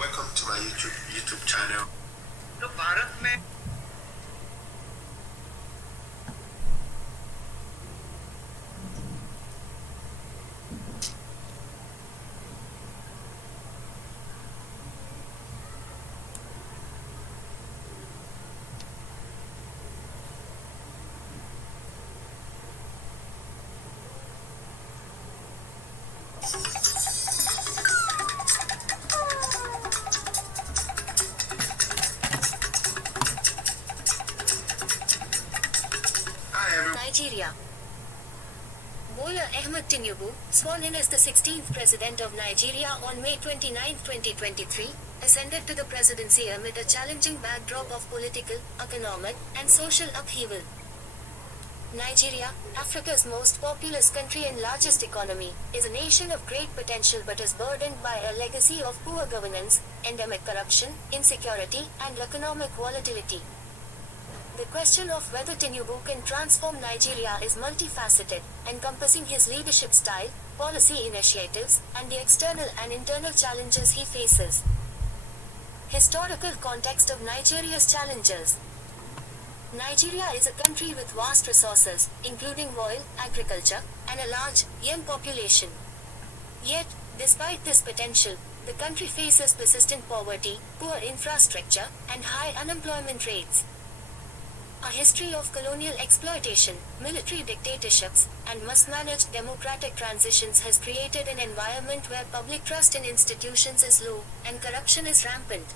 welcome to my YouTube channel. तो भारत में Nigeria. Bola Ahmed Tinubu, sworn in as the 16th President of Nigeria on May 29, 2023, ascended to the presidency amid a challenging backdrop of political, economic, and social upheaval. Nigeria, Africa's most populous country and largest economy, is a nation of great potential but is burdened by a legacy of poor governance, endemic corruption, insecurity, and economic volatility. The question of whether Tinubu can transform Nigeria is multifaceted, encompassing his leadership style, policy initiatives, and the external and internal challenges he faces. Historical context of Nigeria's challenges. Nigeria is a country with vast resources, including oil, agriculture, and a large, young population. Yet, despite this potential, the country faces persistent poverty, poor infrastructure, and high unemployment rates. A history of colonial exploitation, military dictatorships, and mismanaged democratic transitions has created an environment where public trust in institutions is low, and corruption is rampant.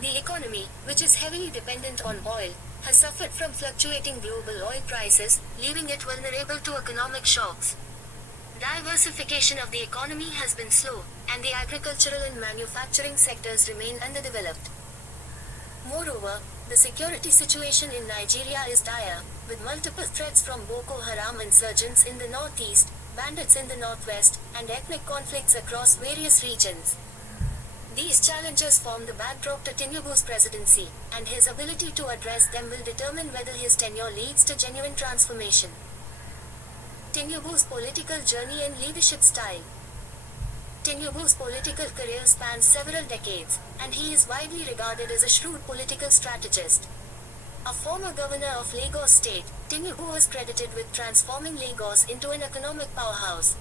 The economy, which is heavily dependent on oil, has suffered from fluctuating global oil prices, leaving it vulnerable to economic shocks. Diversification of the economy has been slow, and the agricultural and manufacturing sectors remain underdeveloped. Moreover, the security situation in Nigeria is dire, with multiple threats from Boko Haram insurgents in the northeast, bandits in the northwest, and ethnic conflicts across various regions. These challenges form the backdrop to Tinubu's presidency, and his ability to address them will determine whether his tenure leads to genuine transformation. Tinubu's political journey and leadership style. Tinubu's political career spans several decades, and he is widely regarded as a shrewd political strategist. A former governor of Lagos State, Tinubu was credited with transforming Lagos into an economic powerhouse.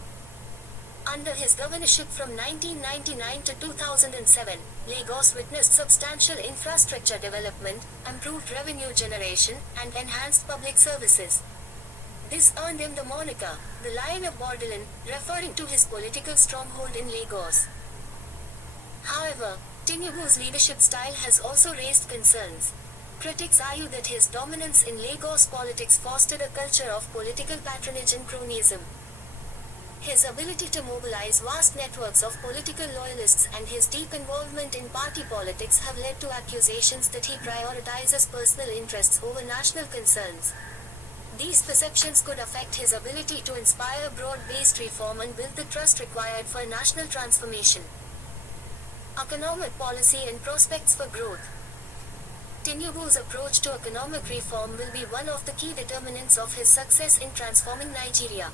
Under his governorship from 1999 to 2007, Lagos witnessed substantial infrastructure development, improved revenue generation, and enhanced public services. This earned him the moniker, the Lion of Borderland, referring to his political stronghold in Lagos. However, Tinubu's leadership style has also raised concerns. Critics argue that his dominance in Lagos politics fostered a culture of political patronage and cronyism. His ability to mobilize vast networks of political loyalists and his deep involvement in party politics have led to accusations that he prioritizes personal interests over national concerns. These perceptions could affect his ability to inspire broad-based reform and build the trust required for national transformation. Economic policy and prospects for growth. Tinubu's approach to economic reform will be one of the key determinants of his success in transforming Nigeria.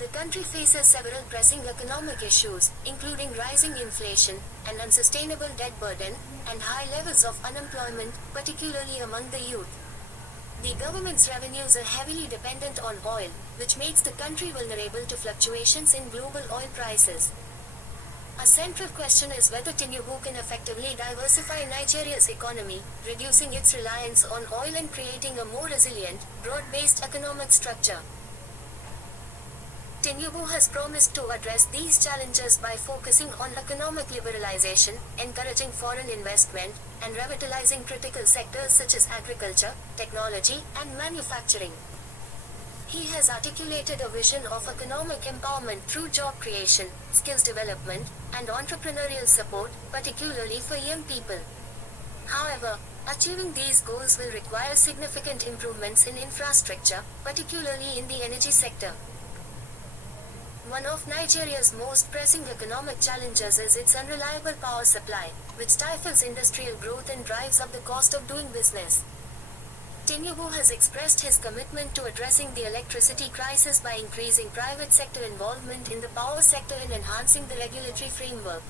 The country faces several pressing economic issues, including rising inflation, an unsustainable debt burden, and high levels of unemployment, particularly among the youth. The government's revenues are heavily dependent on oil, which makes the country vulnerable to fluctuations in global oil prices. A central question is whether Tinubu can effectively diversify Nigeria's economy, reducing its reliance on oil and creating a more resilient, broad-based economic structure. Tinubu has promised to address these challenges by focusing on economic liberalization, encouraging foreign investment, and revitalizing critical sectors such as agriculture, technology, and manufacturing. He has articulated a vision of economic empowerment through job creation, skills development, and entrepreneurial support, particularly for young people. However, achieving these goals will require significant improvements in infrastructure, particularly in the energy sector. One of Nigeria's most pressing economic challenges is its unreliable power supply, which stifles industrial growth and drives up the cost of doing business. Tinubu has expressed his commitment to addressing the electricity crisis by increasing private sector involvement in the power sector and enhancing the regulatory framework.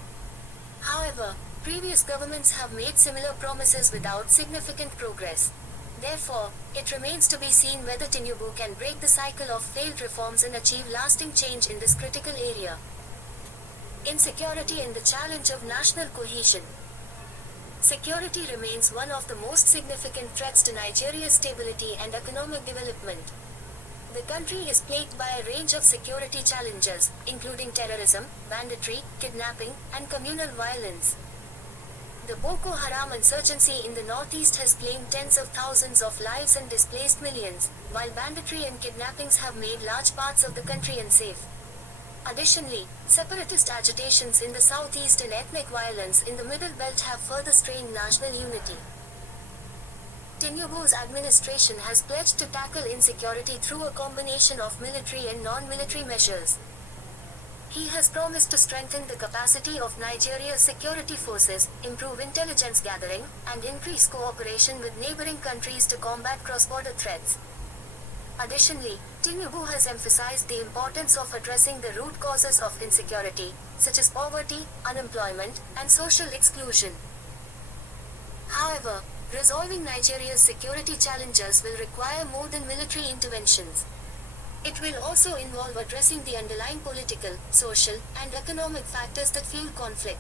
However, previous governments have made similar promises without significant progress. Therefore, it remains to be seen whether Tinubu can break the cycle of failed reforms and achieve lasting change in this critical area. Insecurity and the challenge of national cohesion. Security remains one of the most significant threats to Nigeria's stability and economic development. The country is plagued by a range of security challenges, including terrorism, banditry, kidnapping, and communal violence. The Boko Haram insurgency in the northeast has claimed tens of thousands of lives and displaced millions, while banditry and kidnappings have made large parts of the country unsafe. Additionally, separatist agitations in the southeast and ethnic violence in the middle belt have further strained national unity. Tinubu's administration has pledged to tackle insecurity through a combination of military and non-military measures. He has promised to strengthen the capacity of Nigeria's security forces, improve intelligence gathering, and increase cooperation with neighboring countries to combat cross-border threats. Additionally, Tinubu has emphasized the importance of addressing the root causes of insecurity, such as poverty, unemployment, and social exclusion. However, resolving Nigeria's security challenges will require more than military interventions. It will also involve addressing the underlying political, social, and economic factors that fuel conflict.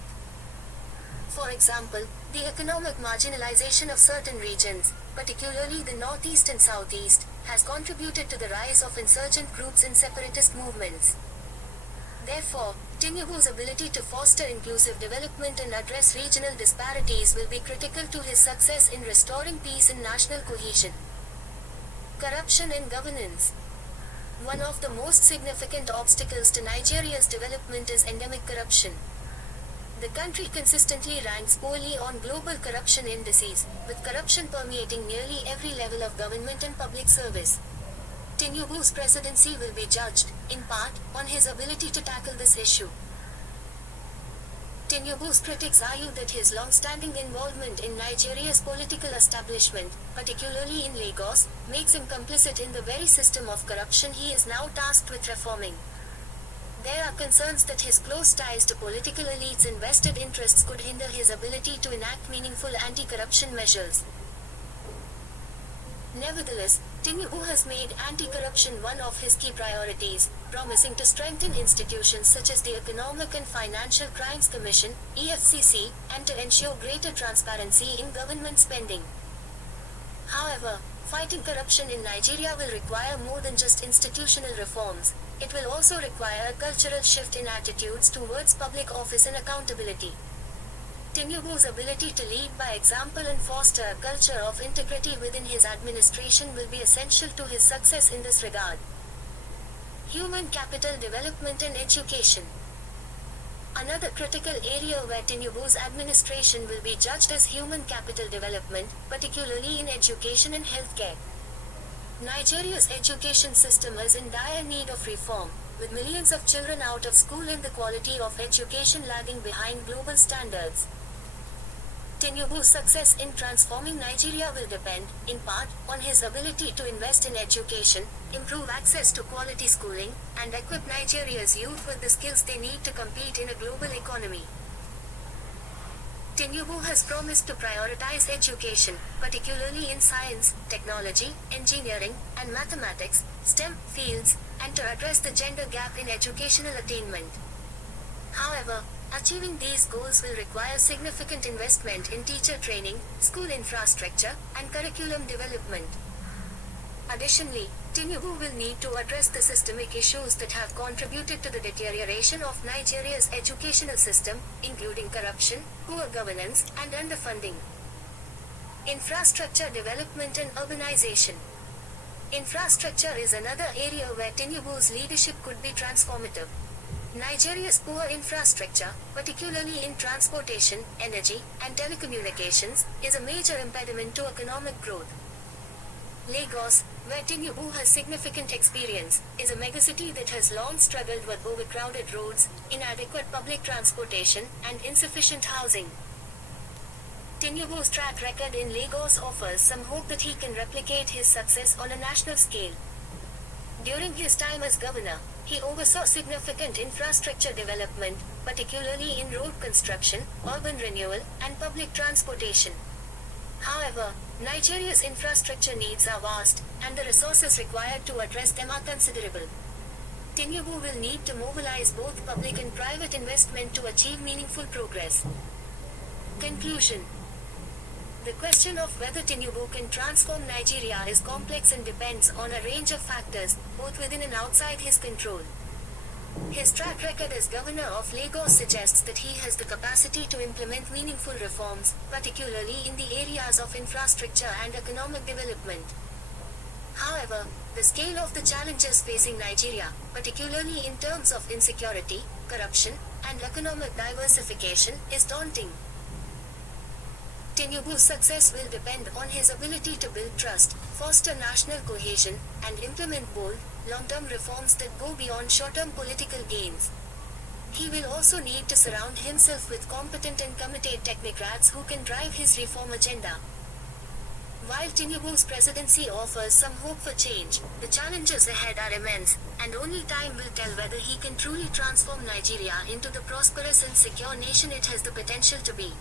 For example, the economic marginalization of certain regions, particularly the northeast and southeast, has contributed to the rise of insurgent groups and separatist movements. Therefore, Tinubu's ability to foster inclusive development and address regional disparities will be critical to his success in restoring peace and national cohesion. Corruption and governance. One of the most significant obstacles to Nigeria's development is endemic corruption. The country consistently ranks poorly on global corruption indices, with corruption permeating nearly every level of government and public service. Tinubu's presidency will be judged, in part, on his ability to tackle this issue. Tinubu's critics argue that his long-standing involvement in Nigeria's political establishment, particularly in Lagos, makes him complicit in the very system of corruption he is now tasked with reforming. There are concerns that his close ties to political elites and vested interests could hinder his ability to enact meaningful anti-corruption measures. Nevertheless, Tinubu has made anti-corruption one of his key priorities, promising to strengthen institutions such as the Economic and Financial Crimes Commission, EFCC, and to ensure greater transparency in government spending. However, fighting corruption in Nigeria will require more than just institutional reforms. It will also require a cultural shift in attitudes towards public office and accountability. Tinubu's ability to lead by example and foster a culture of integrity within his administration will be essential to his success in this regard. Human capital development and education. Another critical area where Tinubu's administration will be judged is human capital development, particularly in education and healthcare. Nigeria's education system is in dire need of reform, with millions of children out of school and the quality of education lagging behind global standards. Tinubu's success in transforming Nigeria will depend, in part, on his ability to invest in education, improve access to quality schooling, and equip Nigeria's youth with the skills they need to compete in a global economy. Tinubu has promised to prioritize education, particularly in science, technology, engineering, and mathematics, STEM fields, and to address the gender gap in educational attainment. However, achieving these goals will require significant investment in teacher training, school infrastructure, and curriculum development. Additionally, Tinubu will need to address the systemic issues that have contributed to the deterioration of Nigeria's educational system, including corruption, poor governance, and underfunding. Infrastructure development and urbanization. Infrastructure is another area where Tinubu's leadership could be transformative. Nigeria's poor infrastructure, particularly in transportation, energy, and telecommunications, is a major impediment to economic growth. Lagos, where Tinubu has significant experience, is a megacity that has long struggled with overcrowded roads, inadequate public transportation, and insufficient housing. Tinubu's track record in Lagos offers some hope that he can replicate his success on a national scale. During his time as governor, he oversaw significant infrastructure development, particularly in road construction, urban renewal, and public transportation. However, Nigeria's infrastructure needs are vast, and the resources required to address them are considerable. Tinubu will need to mobilize both public and private investment to achieve meaningful progress. Conclusion. The question of whether Tinubu can transform Nigeria is complex and depends on a range of factors, both within and outside his control. His track record as governor of Lagos suggests that he has the capacity to implement meaningful reforms, particularly in the areas of infrastructure and economic development. However, the scale of the challenges facing Nigeria, particularly in terms of insecurity, corruption, and economic diversification, is daunting. Tinubu's success will depend on his ability to build trust, foster national cohesion, and implement bold, long-term reforms that go beyond short-term political gains. He will also need to surround himself with competent and committed technocrats who can drive his reform agenda. While Tinubu's presidency offers some hope for change, the challenges ahead are immense, and only time will tell whether he can truly transform Nigeria into the prosperous and secure nation it has the potential to be.